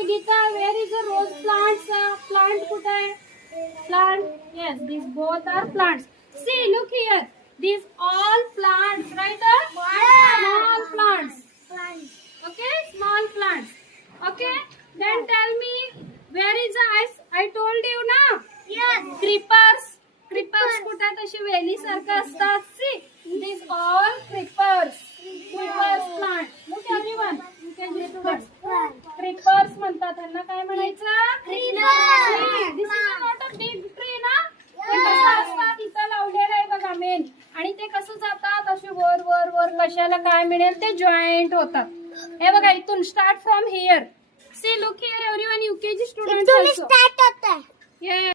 Okay, Geeta, where is the rose plants? Plant कुठे आहे? Plant. Yes, these both are plants. See, look here. These all plants, right? Small plants. Okay, small plants. Okay, then tell me where is the ice? I told you na. Yes. Creepers. Creepers कुठे आहेत? अशी वेली सारखं असतात. See, these all creepers. Creepers plant. Look everyone. You can read the word. Creepers म्हणतात. त्यांना काय म्हणायचं? Creepers. This is not a big tree ना. ते कसं असतात? इथं लावलेलं आहे बघा मेन. आणि ते कसं जातात? असे वर वर वर कशाला काय मिळेल ते जॉईंट होतात. हे बघा इथून start from here. See, look here everyone, UKG students also.